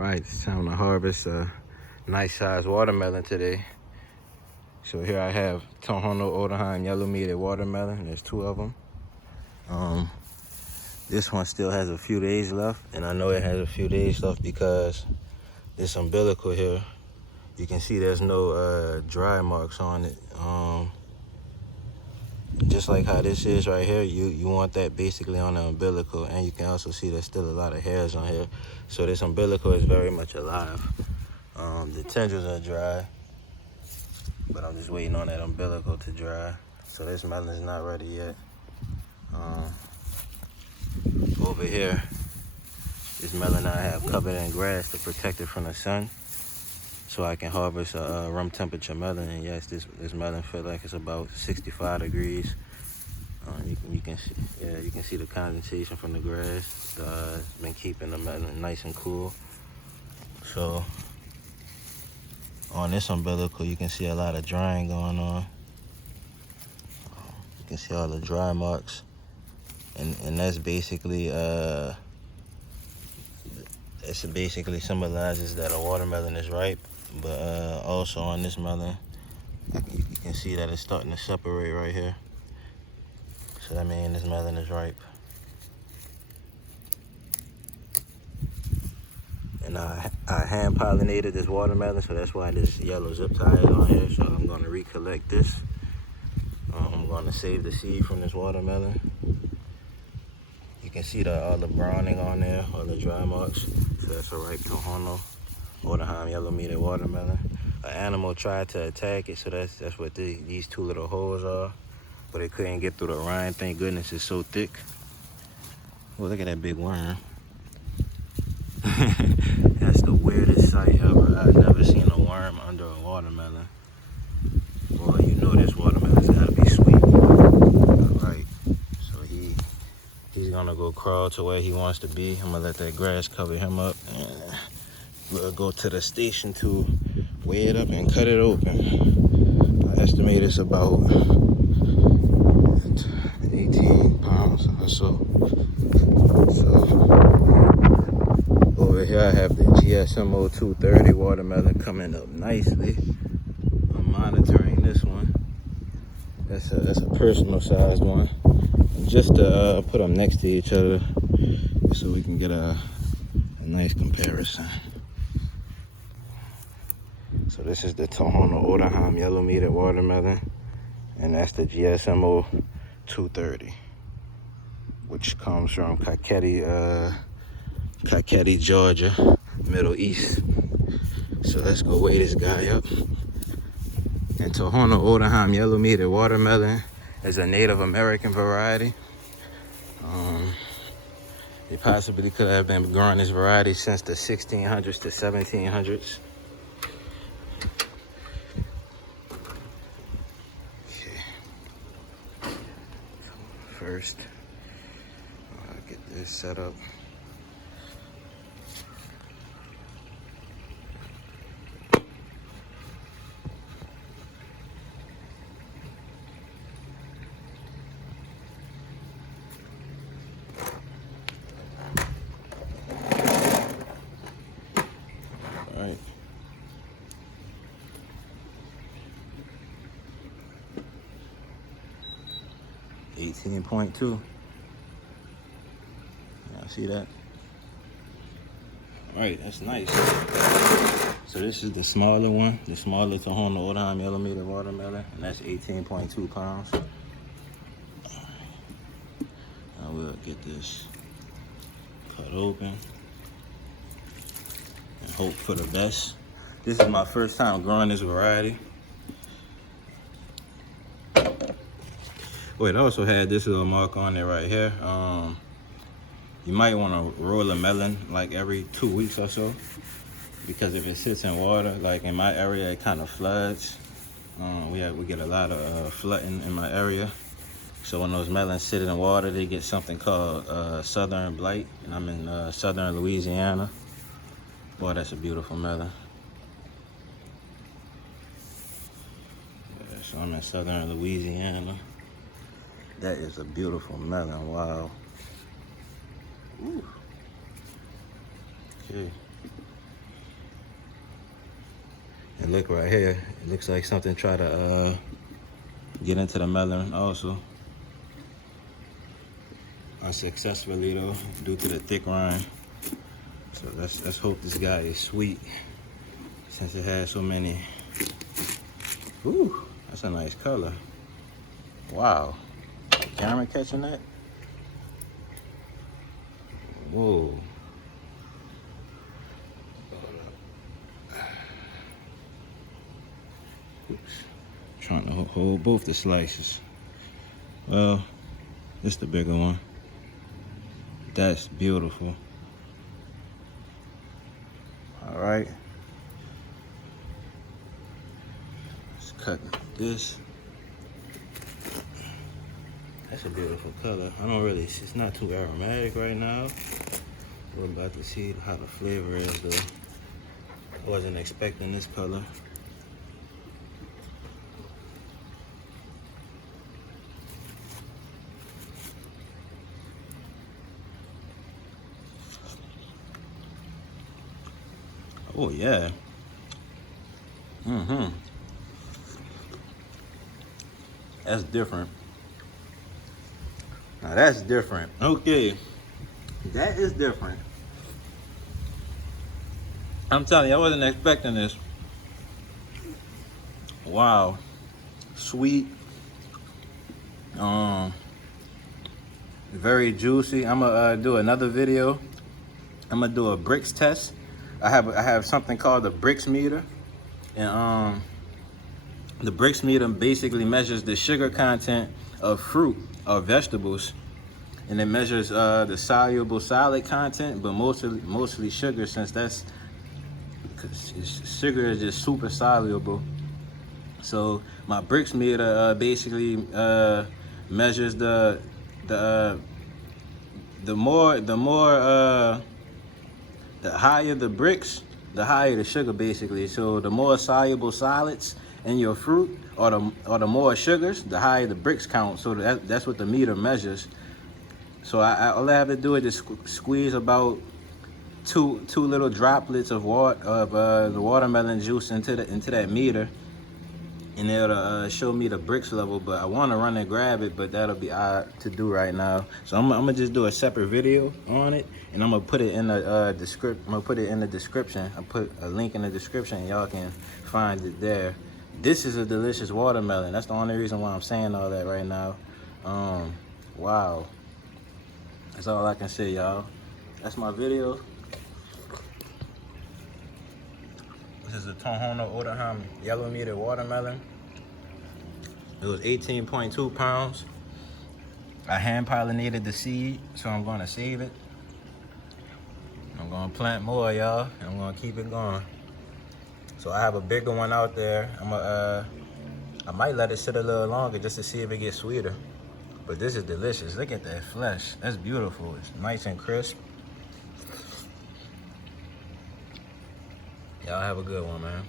Right, it's time to harvest a nice sized watermelon today. So here I have Tohono Odahan yellow meated watermelon. There's two of them. This one still has a few days left, and I know it has a few days left because this umbilical here, you can see there's no dry marks on it. Just like how this is right here, you want that basically on the umbilical, and you can also see there's still a lot of hairs on here. So this umbilical is very much alive. The tendrils are dry, but I'm just waiting on that umbilical to dry. So this melon is not ready yet. Over here, this melon I have covered in grass to protect it from the sun, so I can harvest a room temperature melon. And yes, this melon feels like it's about 65 degrees. You can see the condensation from the grass. It's been keeping the melon nice and cool. So on this umbilical, you can see a lot of drying going on. You can see all the dry marks, and that's basically it basically symbolizes that a watermelon is ripe. But also on this melon, you can see that it's starting to separate right here. So that means this melon is ripe. And I hand pollinated this watermelon, so that's why this yellow zip tie is on here. So I'm going to recollect this. I'm going to save the seed from this watermelon. You can see all the browning on there, all the dry marks. So that's a ripe Tohono Odahan yellow meated watermelon. An animal tried to attack it, so that's what these two little holes are. But it couldn't get through the rind. Thank goodness it's so thick. Oh, look at that big worm. That's the weirdest sight ever. I've never seen a worm under a watermelon. Boy, you know this watermelon's gotta be sweet. Alright, so he's gonna go crawl to where he wants to be. I'm gonna let that grass cover him up, and we'll go to the station to weigh it up and cut it open. I estimate it's about 18 pounds or so. Over here I have the GSMO 230 watermelon coming up nicely. I'm monitoring this one. That's a personal sized one. And just to put them next to each other so we can get a nice comparison. So this is the Tohono Odahan yellow meated watermelon, and that's the GSMO 230, which comes from Kakheti, Georgia, Middle East. So let's go weigh this guy up. And Tohono Odahan yellow meated watermelon is a Native American variety. They possibly could have been growing this variety since the 1600s to 1700s. Okay. First, I'll get this set up. All right. $18.2. Yeah, see that? All right, that's nice. So this is the smaller one, the smaller Tohono Odahan yellow meated watermelon, and that's 18.2 pounds. All right. Now we'll get this cut open and hope for the best. This is my first time growing this variety. Wait, I also had this little mark on it right here. You might want to roll a melon like every 2 weeks or so, because if it sits in water, like in my area, it kind of floods. We get a lot of flooding in my area. So when those melons sit in water, they get something called southern blight, and I'm in southern Louisiana. Boy, that's a beautiful melon. Yeah, so I'm in southern Louisiana. That is a beautiful melon, wow. Ooh. Okay. And look right here, it looks like something tried to get into the melon also. Unsuccessfully though, due to the thick rind. So let's hope this guy is sweet, since it has so many. Ooh, that's a nice color. Wow. Camera catching that? Whoa. Oops. Trying to hold both the slices. Well, this is the bigger one. That's beautiful. All right. Let's cut this. That's a beautiful color. I don't really, it's not too aromatic right now. We're about to see how the flavor is though. I wasn't expecting this color. Oh yeah. That's different. Now that's different. Okay. That is different. I'm telling you, I wasn't expecting this. Wow. Sweet. Very juicy. I'm gonna do another video. I'm gonna do a brix test. I have something called the brix meter, and the brix meter basically measures the sugar content of fruit or vegetables, and it measures the soluble solid content, but mostly sugar, since that's sugar is just super soluble. So my brix meter basically measures the higher the brix, the higher the sugar basically. So the more soluble solids in your fruit, or the more sugars, the higher the brix count. So that's what the meter measures. So all I have to do is just squeeze about two little droplets of the watermelon juice into that meter, and it'll show me the brix level. But I want to run and grab it, but that'll be odd to do right now. So I'm gonna just do a separate video on it, and I'm gonna put it in the description. I put a link in the description, and y'all can find it there. This is a delicious watermelon. That's the only reason why I'm saying all that right now. Wow. That's all I can say, y'all. That's my video. This is a Tohono yellow meter watermelon. It was 18.2 pounds. I hand pollinated the seed, so I'm gonna save it. I'm gonna plant more, y'all. I'm gonna keep it going. So I have a bigger one out there. I might let it sit a little longer just to see if it gets sweeter. But this is delicious. Look at that flesh. That's beautiful. It's nice and crisp. Y'all have a good one, man.